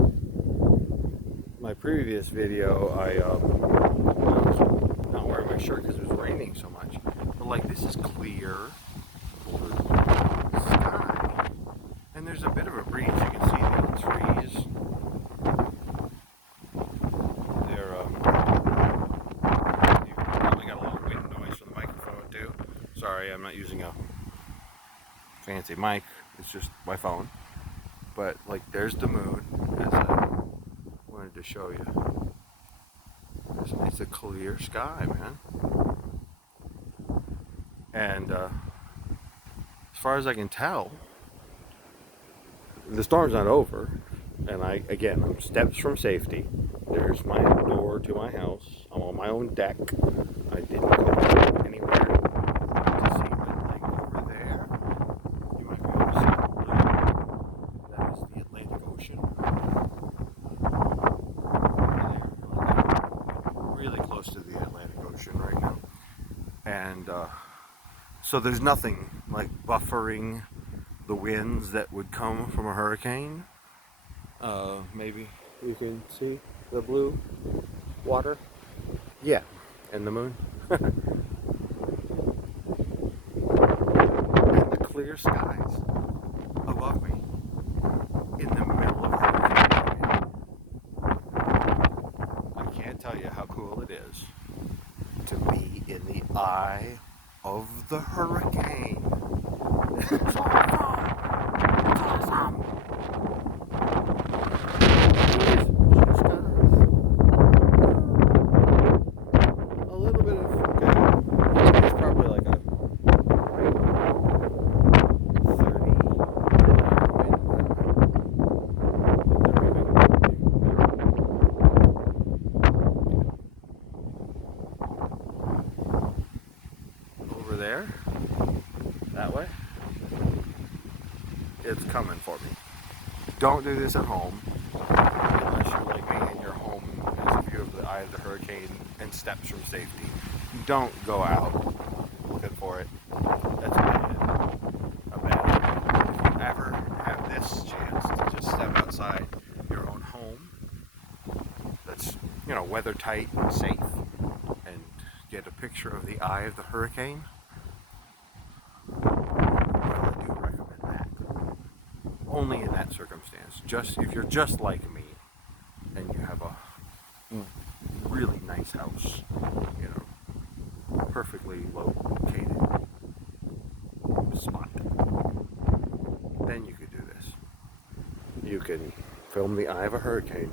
My previous video, I was not wearing my shirt because it was raining so much. But like, this is clear blue sky, and there's a bit of a breeze. You can see the trees. They're you probably got a little wind noise from the microphone too. Sorry, I'm not using a fancy mic. It's just my phone. But like, there's the moon. As I wanted to show you. It's a clear sky, man. And as far as I can tell, the storm's not over. And I'm steps from safety. There's my door to my house. I'm on my own deck. I didn't go anywhere to see, but like over there, you might be able to see blue. That is the Atlantic Ocean. Really close to the Atlantic Ocean right now. And so there's nothing like buffering the winds that would come from a hurricane. Maybe you can see the blue water. Yeah, and the moon. And the clear skies above me in the middle of hurricane. I can't tell you how cool it is to be in the eye of the hurricane. It's awesome! It's awesome! A little bit of, okay, it's probably like a 30 over there, that way. It's coming for me. Don't do this at home unless you're like me and your home has a view of the eye of the hurricane and steps from safety. Don't go out looking for it. That's a bad idea. If you ever have this chance to just step outside your own home that's, you know, weather tight and safe, and get a picture of the eye of the hurricane, I do recommend that. Only in that circumstance. Just if you're just like me and you have a really nice house, you know, perfectly located spot, then you could do this. You can film the eye of a hurricane.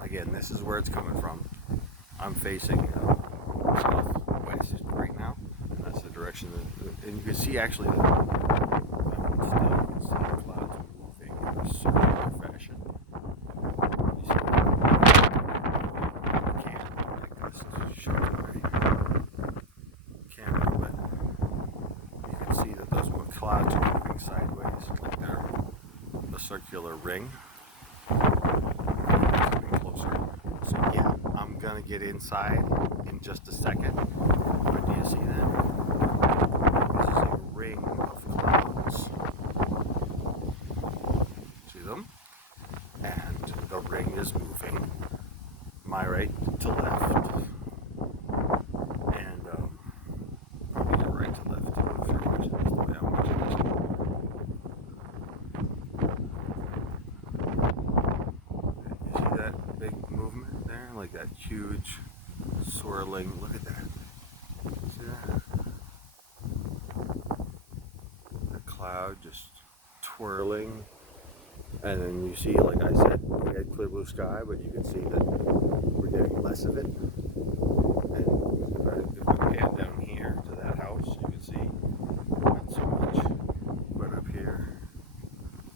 Again, this is where it's coming from. I'm facing southwest right now, and that's the direction that, and you can see actually you can see the clouds moving in a circular fashion. You see I can't, like, gust shows my camera, but you can see that those clouds are moving sideways, like they're a circular ring. So yeah, I'm gonna get inside in just a second. But do you see that? This is a ring of clouds. See them? And the ring is moving my right to left. And probably your right to left if you're watching this the way I'm watching this. You see that big movement there? Like that huge swirling. Look at that. See that? The cloud just twirling. And then you see, like I said, we had clear blue sky, but you can see that we're getting less of it. And if we pan down here to that house, you can see not so much. But up here,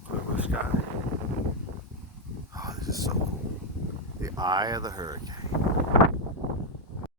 clear blue sky. Oh, this is so cool. The eye of the hurricane.